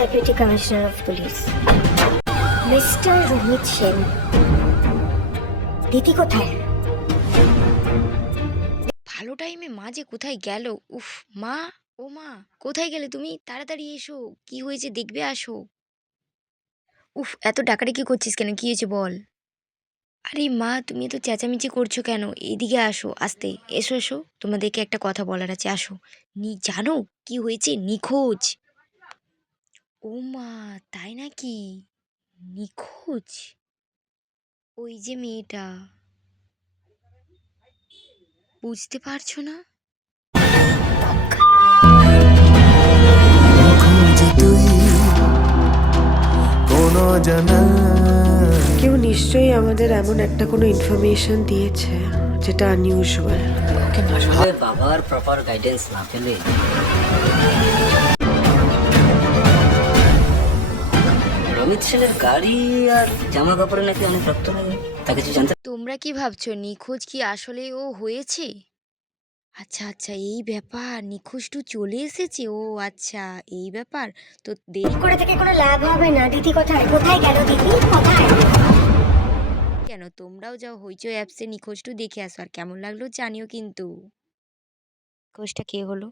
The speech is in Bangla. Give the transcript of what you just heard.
Deputy commissioner of police mister Rohit Sen. দিদি কোথায়? ভালো টাইমে মা যে কোথায় গেল! উফ! মা, ও মা, কোথায় গেলে তুমি? তাড়াতাড়ি এসো, কি হয়েছে দেখবে, আসো। উফ, এত ডাকাডাকি করছিস কেন? কি হয়েছে বল? আরে মা, তুমি এত চেঁচামেচি করছো কেন? এদিকে আসো, আস্তে এসো, এসো, তোমাদেরকে একটা কথা বলার আছে, আসো। জানো কি হয়েছে? নিখোঁজ। ও মা, তাই নাকি? নিখোঁজ? ওই যে মেয়েটা, বুঝতে পারছো না? কেউ নিশ্চয়ই আমাদের এমন একটা কোনো ইনফরমেশন দিয়েছে যেটা আনইউজুয়াল। আসলে বাবার প্রপার গাইডেন্স না পেলে রমিত সেনের গাড়ি আর জামা কাপড়ে নাকি অনেক রক্ত লাগে, তা কিছু জানতে। তোমরা কি ভাবছো নিখোঁজ কি আসলে ও হয়েছে? আচ্ছা আচ্ছা, এই ব্যাপার, নিখোঁজটু চলে এসেছে। ও আচ্ছা, এই ব্যাপার। তো দেরি করে থেকে কোনো লাভ হবে না। দিদি কোথায়? কোথায় গেল দিদি? কোথায়? কেন? তোমরাও যাও হইচই অ্যাপসে নিখোঁজটু দেখে আসো, আর কেমন লাগলো জানিও কিন্তু। নিখোঁজটা কে হলো?